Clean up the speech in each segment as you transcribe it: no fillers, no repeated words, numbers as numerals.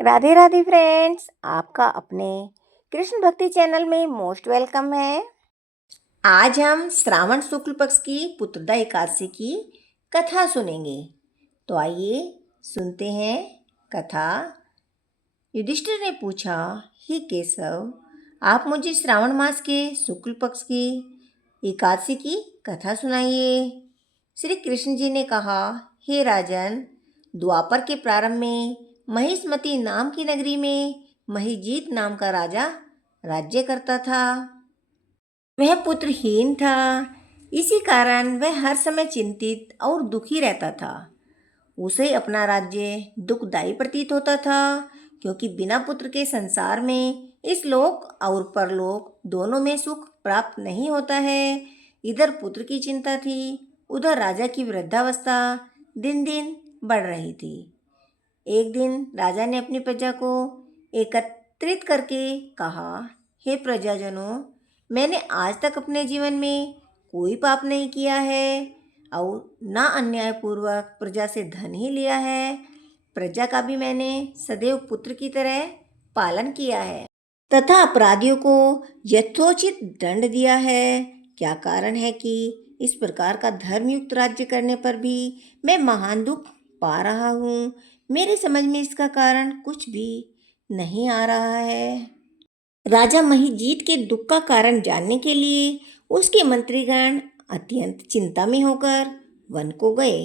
Radhe Radhe friends, आपका अपने कृष्ण भक्ति चैनल में मोस्ट वेलकम है। आज हम श्रावण शुक्ल पक्ष की पुत्रदा एकादशी की कथा सुनेंगे। तो आइए सुनते हैं कथा। युधिष्ठिर ने पूछा, हे केशव, आप मुझे श्रावण मास के शुक्ल पक्ष की एकादशी की कथा सुनाइए। श्री कृष्ण जी ने कहा, हे राजन, द्वापर के प्रारंभ में महिष्मती नाम की नगरी में महिजीत नाम का राजा राज्य करता था। वह पुत्रहीन था, इसी कारण वह हर समय चिंतित और दुखी रहता था। उसे अपना राज्य दुखदायी प्रतीत होता था, क्योंकि बिना पुत्र के संसार में इस लोक और परलोक दोनों में सुख प्राप्त नहीं होता है। इधर पुत्र की चिंता थी, उधर राजा की वृद्धावस्था दिन दिन बढ़ रही थी। एक दिन राजा ने अपनी प्रजा को एकत्रित करके कहा, हे प्रजाजनों, मैंने आज तक अपने जीवन में कोई पाप नहीं किया है और ना अन्यायपूर्वक प्रजा से धन ही लिया है। प्रजा का भी मैंने सदैव पुत्र की तरह पालन किया है तथा अपराधियों को यथोचित दंड दिया है। क्या कारण है कि इस प्रकार का धर्मयुक्त राज्य करने पर भी मैं महान दुख पा रहा हूँ? मेरे समझ में इसका कारण कुछ भी नहीं आ रहा है। राजा महिजीत के दुख का कारण जानने के लिए उसके मंत्रीगण अत्यंत चिंता में होकर वन को गए।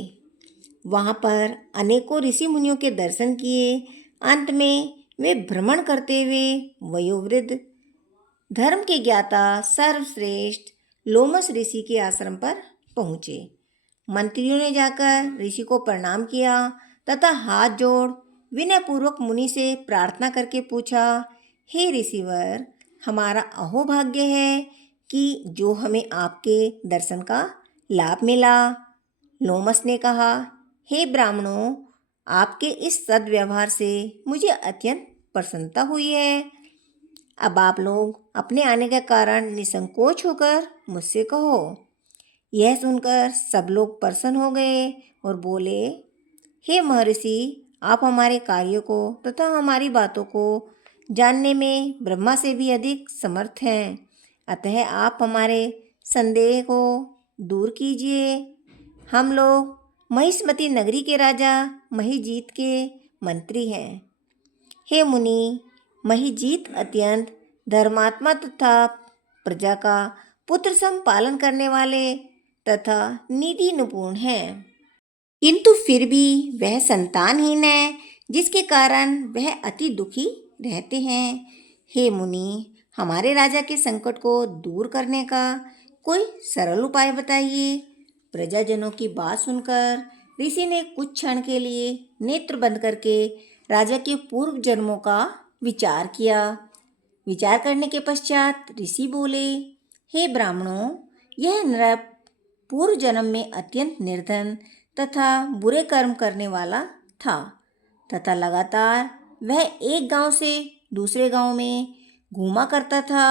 वहां पर अनेकों ऋषि मुनियों के दर्शन किए। अंत में वे भ्रमण करते हुए वयोवृद्ध धर्म के ज्ञाता सर्वश्रेष्ठ लोमस ऋषि के आश्रम पर पहुँचे। मंत्रियों ने जाकर ऋषि को प्रणाम किया तथा हाथ जोड़ विनयपूर्वक मुनि से प्रार्थना करके पूछा, हे ऋषिवर, हमारा अहोभाग्य है कि जो हमें आपके दर्शन का लाभ मिला। लोमस ने कहा, हे ब्राह्मणों, आपके इस सद्व्यवहार से मुझे अत्यंत प्रसन्नता हुई है। अब आप लोग अपने आने का कारण निसंकोच होकर मुझसे कहो। यह सुनकर सब लोग प्रसन्न हो गए और बोले, हे महर्षि, आप हमारे कार्यों को तथा हमारी बातों को जानने में ब्रह्मा से भी अधिक समर्थ हैं। अतः आप हमारे संदेह को दूर कीजिए। हम लोग महिष्मती नगरी के राजा महिजीत के मंत्री हैं। हे मुनि, महिजीत अत्यंत धर्मात्मा तथा प्रजा का पुत्र सम पालन करने वाले तथा नीति निपुण हैं, किंतु फिर भी वह संतानहीन है, जिसके कारण वह अति दुखी रहते हैं। हे मुनि, हमारे राजा के संकट को दूर करने का कोई सरल उपाय बताइए। प्रजाजनों की बात सुनकर ऋषि ने कुछ क्षण के लिए नेत्र बंद करके राजा के पूर्व जन्मों का विचार किया। विचार करने के पश्चात ऋषि बोले, हे ब्राह्मणों, यह नृप पूर्व जन्म में अत्यंत निर्धन तथा बुरे कर्म करने वाला था तथा लगातार वह एक गांव से दूसरे गांव में घूमा करता था।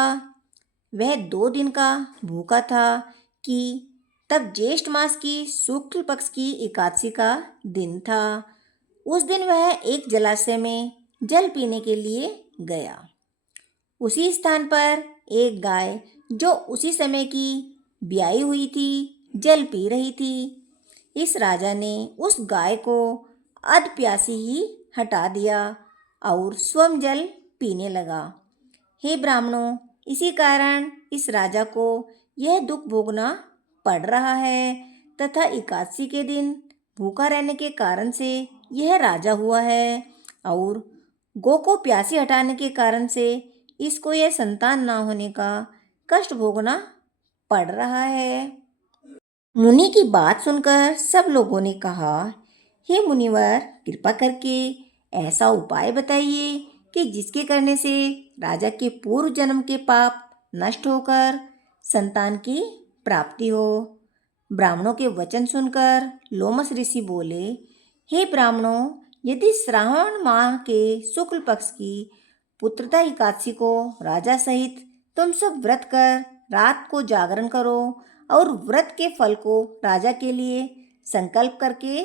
वह 2 दिन का भूखा था कि तब ज्येष्ठ मास की शुक्ल पक्ष की एकादशी का दिन था। उस दिन वह एक जलाशय में जल पीने के लिए गया। उसी स्थान पर एक गाय, जो उसी समय की ब्याई हुई थी, जल पी रही थी। इस राजा ने उस गाय को अध प्यासी ही हटा दिया और स्वयं जल पीने लगा। हे ब्राह्मणों, इसी कारण इस राजा को यह दुख भोगना पड़ रहा है तथा एकादशी के दिन भूखा रहने के कारण से यह राजा हुआ है और गौ को प्यासी हटाने के कारण से इसको यह संतान ना होने का कष्ट भोगना पड़ रहा है। मुनि की बात सुनकर सब लोगों ने कहा, हे मुनिवर, कृपा करके ऐसा उपाय बताइए कि जिसके करने से राजा के पूर्व जन्म के पाप नष्ट होकर संतान की प्राप्ति हो। ब्राह्मणों के वचन सुनकर लोमस ऋषि बोले, हे ब्राह्मणों, यदि श्रावण माह के शुक्ल पक्ष की पुत्रदा एकादशी को राजा सहित तुम सब व्रत कर रात को जागरण करो और व्रत के फल को राजा के लिए संकल्प करके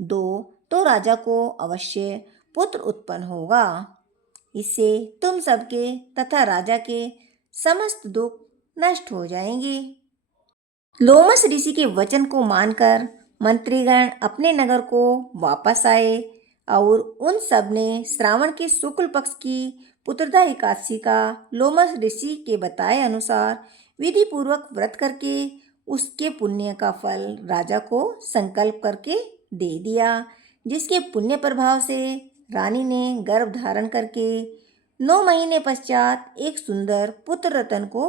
दो, तो राजा को अवश्य पुत्र उत्पन्न होगा। इससे तुम सबके तथा राजा के समस्त दुख नष्ट हो जाएंगे। लोमस ऋषि के वचन को मानकर मंत्रीगण अपने नगर को वापस आए और उन सब ने श्रावण के शुक्ल पक्ष की पुत्रदा एकादशी का लोमस ऋषि के बताए अनुसार विधि पूर्वक व्रत करके उसके पुण्य का फल राजा को संकल्प करके दे दिया, जिसके पुण्य प्रभाव से रानी ने गर्भ धारण करके 9 महीने पश्चात एक सुंदर पुत्र रतन को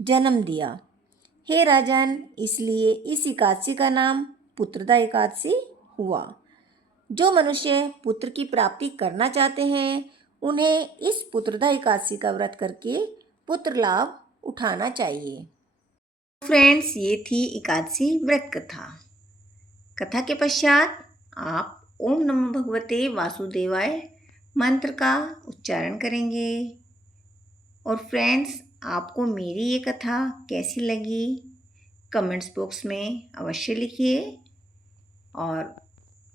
जन्म दिया। हे राजन, इसलिए इस एकादशी का नाम पुत्रदा एकादशी हुआ। जो मनुष्य पुत्र की प्राप्ति करना चाहते हैं उन्हें इस पुत्रदा एकादशी का व्रत करके पुत्र लाभ उठाना चाहिए। फ्रेंड्स, ये थी एकादशी व्रत कथा। कथा के पश्चात आप ओम नमो भगवते वासुदेवाय मंत्र का उच्चारण करेंगे। और फ्रेंड्स, आपको मेरी ये कथा कैसी लगी कमेंट्स बॉक्स में अवश्य लिखिए। और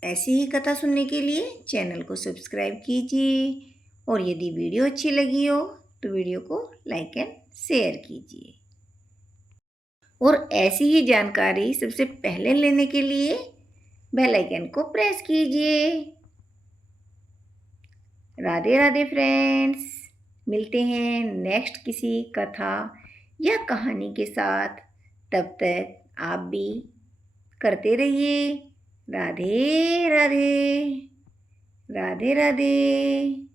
ऐसी ही कथा सुनने के लिए चैनल को सब्सक्राइब कीजिए। और यदि वीडियो अच्छी लगी हो तो वीडियो को लाइक एंड शेयर कीजिए। और ऐसी ही जानकारी सबसे पहले लेने के लिए बेल आइकन को प्रेस कीजिए। राधे राधे फ्रेंड्स, मिलते हैं नेक्स्ट किसी कथा या कहानी के साथ। तब तक आप भी करते रहिए राधे राधे राधे राधे।